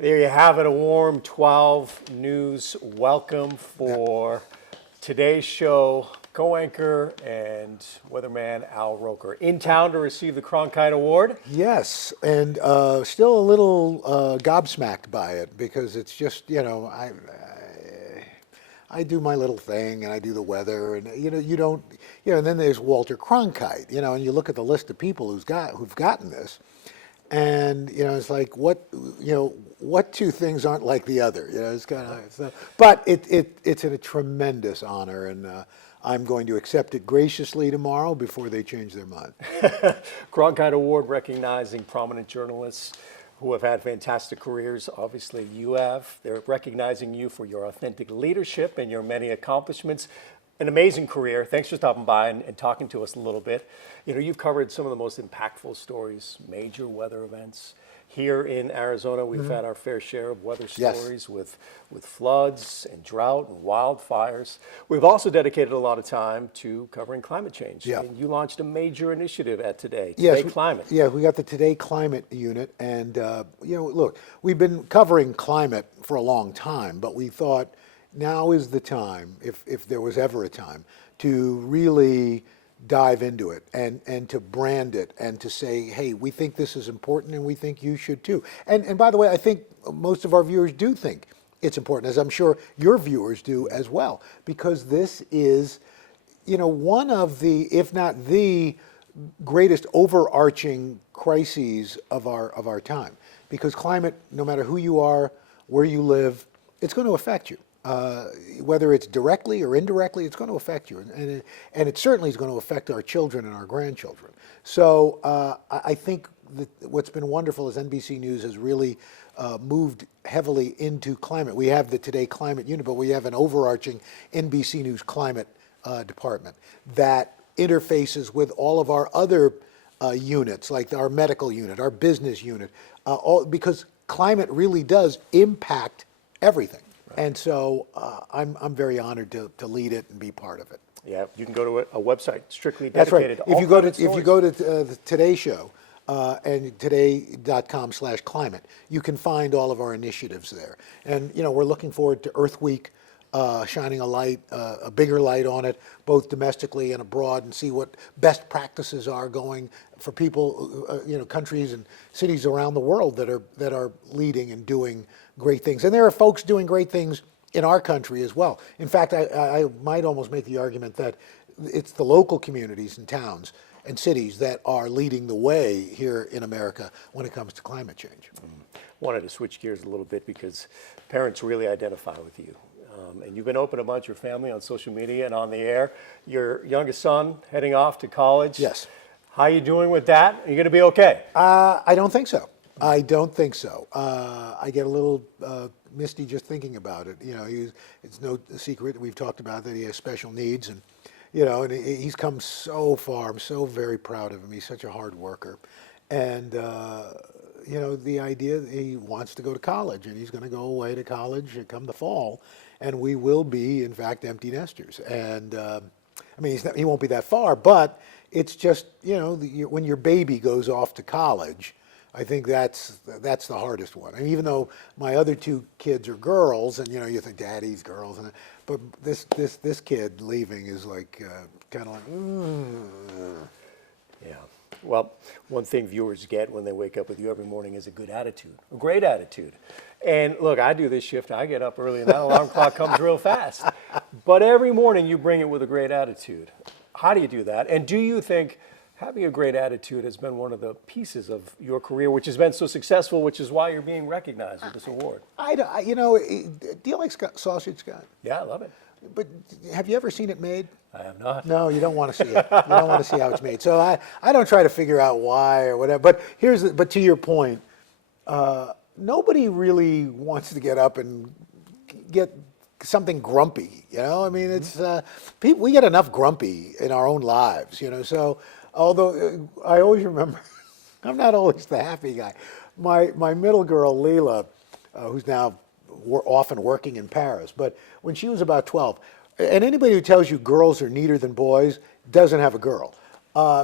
There you have it, a warm 12 news welcome for Today's Show co-anchor and weatherman Al Roker. In town to receive the Cronkite Award. Yes, and still a little gobsmacked by it because it's just, I do my little thing and I do the weather and you don't, and then there's Walter Cronkite, and you look at the list of people who've gotten this, and it's like what two things aren't like the other, it's kind of, but it's a tremendous honor, and I'm going to accept it graciously tomorrow before they change their mind. Cronkite Award recognizing prominent journalists who have had fantastic careers. Obviously, you have. They're recognizing you for your authentic leadership and your many accomplishments. An amazing career. Thanks for stopping by and talking to us a little bit. You've covered some of the most impactful stories, major weather events. Here in Arizona, we've had our fair share of weather stories with floods and drought and wildfires. We've also dedicated a lot of time to covering climate change. Yeah. And you launched a major initiative at Today Yes, Climate. Yeah, we got the Today Climate unit, and look, we've been covering climate for a long time, but we thought now is the time, if there was ever a time, to really dive into it and to brand it and to say, hey, we think this is important and we think you should too. And by the way, I think most of our viewers do think it's important, as I'm sure your viewers do as well, because this is, one of the, if not the greatest overarching crises of our time. Because climate, no matter who you are, where you live, it's going to affect you. Whether it's directly or indirectly, it's going to affect you. And it certainly is going to affect our children and our grandchildren. So I think that what's been wonderful is NBC News has really moved heavily into climate. We have the Today Climate unit, but we have an overarching NBC News climate department that interfaces with all of our other units, like our medical unit, our business unit, because climate really does impact everything. And so I'm very honored to lead it and be part of it. Yeah, you can go to a website strictly That's right. dedicated to If all you go to the Today Show and today.com/climate, you can find all of our initiatives there. And we're looking forward to Earth Week, shining a bigger light on it, both domestically and abroad, and see what best practices are going for people, countries and cities around the world that are leading and doing great things. And there are folks doing great things in our country as well. In fact, I might almost make the argument that it's the local communities and towns and cities that are leading the way here in America when it comes to climate change. Wanted to switch gears a little bit because parents really identify with you. And you've been open about your family on social media and on the air. Your youngest son heading off to college. Yes. How are you doing with that? Are you going to be okay? I don't think so. I don't think so. I get a little misty just thinking about it. It's no secret. We've talked about that he has special needs, and and he's come so far. I'm so very proud of him. He's such a hard worker, and the idea that he wants to go to college, and he's going to go away to college come the fall, and we will be, in fact, empty nesters. And he won't be that far, but it's just when your baby goes off to college, I think that's the hardest one. And even though my other two kids are girls, and you think daddy's girls, but this kid leaving is like kind of like. Yeah. Well, one thing viewers get when they wake up with you every morning is a good attitude, a great attitude. And look, I do this shift. I get up early, and that alarm clock comes real fast. But every morning you bring it with a great attitude. How do you do that? And do you think having a great attitude has been one of the pieces of your career, which has been so successful, which is why you're being recognized with this award? Do you like sausage, Scott? Yeah, I love it. But have you ever seen it made? I have not. No, you don't want to see it. You don't want to see how it's made. So I don't try to figure out why or whatever. But to your point, nobody really wants to get up and get something grumpy. It's people. We get enough grumpy in our own lives. So although I always remember, I'm not always the happy guy. My middle girl, Leela, who's now often working in Paris, but when she was about 12, and anybody who tells you girls are neater than boys doesn't have a girl.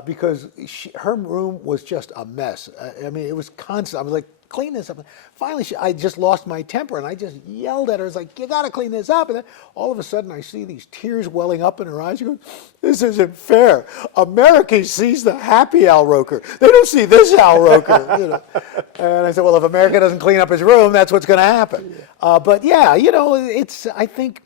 because her room was just a mess. I mean, it was constant. I was like, clean this up. Finally, I just lost my temper, and I just yelled at her. I was like, you got to clean this up. And then all of a sudden, I see these tears welling up in her eyes. She goes, this isn't fair. America sees the happy Al Roker. They don't see this Al Roker. You know? And I said, well, if America doesn't clean up his room, that's what's going to happen. But yeah, you know, I think,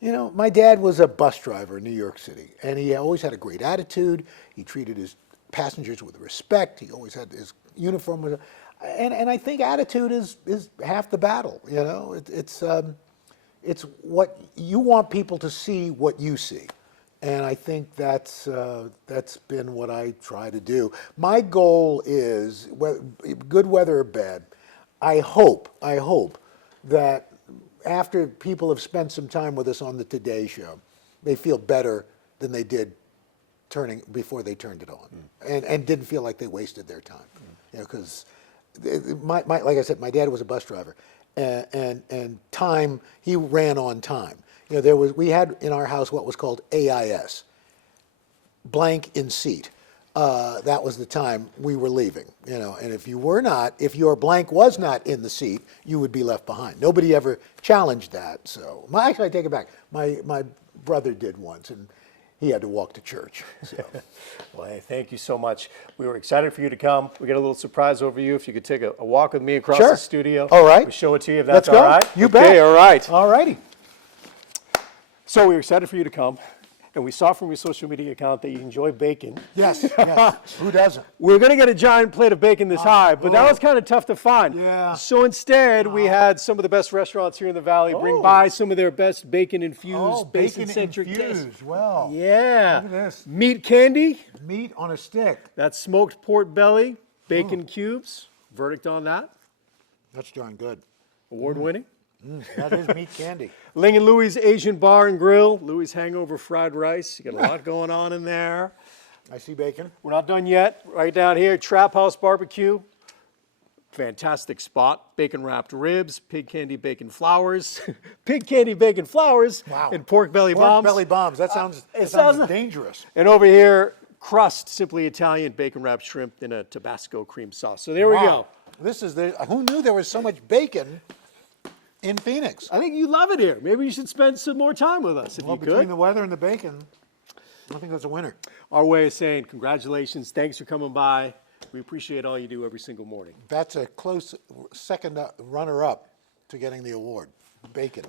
you know, my dad was a bus driver in New York City, and he always had a great attitude. He treated his passengers with respect. He always had his uniform. And I think attitude is half the battle. You know, it's what you want people to see what you see, and I think that's been what I try to do. My goal is, good weather or bad, I hope that after people have spent some time with us on the Today Show, they feel better than they did before they turned it on, and didn't feel like they wasted their time. You know, because like I said, my dad was a bus driver, and time, he ran on time. You know, we had in our house what was called AIS, blank in seat. That was the time we were leaving, you know, and if your blank was not in the seat, you would be left behind. Nobody ever challenged that. So, actually, I take it back. My brother did once, and he had to walk to church. So. Well, hey, thank you so much. We were excited for you to come. We got a little surprise over you. If you could take a walk with me across the studio. All right. We show it to you if that's Let's go. all right. You bet. Okay, all right. All righty. So we were excited for you to come, and we saw from your social media account that you enjoy bacon. Yes, yes. Who doesn't? We were going to get a giant plate of bacon this high, but that was kind of tough to find. Yeah. So instead, we had some of the best restaurants here in the Valley bring by some of their best bacon-infused, bacon-centric dishes. Well, Yeah. look at this. Meat candy, Meat on a stick. that's smoked pork belly, bacon cubes. Verdict on that? That's darn good. Award-winning. That is meat candy. Ling and Louie's Asian Bar and Grill, Louie's Hangover Fried Rice. You got a lot going on in there. I see bacon. We're not done yet. Right down here, Trap House Barbecue. Fantastic spot. Bacon wrapped ribs, pig candy bacon flowers, pig candy bacon flowers, Wow. and pork belly bombs. Pork belly bombs. That sounds sounds- dangerous. And over here, crust, simply Italian bacon wrapped shrimp in a Tabasco cream sauce. So there we go. This is who knew there was so much bacon in Phoenix? I think you love it here. Maybe you should spend some more time with us if Well, you between could. the weather and the bacon, I think that's a winner. Our way of saying congratulations. Thanks for coming by. We appreciate all you do every single morning. That's a close second runner-up to getting the award. Bacon.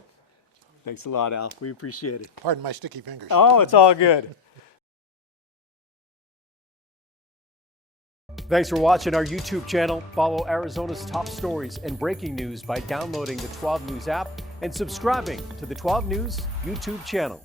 Thanks a lot, Al. We appreciate it. Pardon my sticky fingers. Oh, it's all good. Thanks for watching our YouTube channel. Follow Arizona's top stories and breaking news by downloading the 12 News app and subscribing to the 12 News YouTube channel.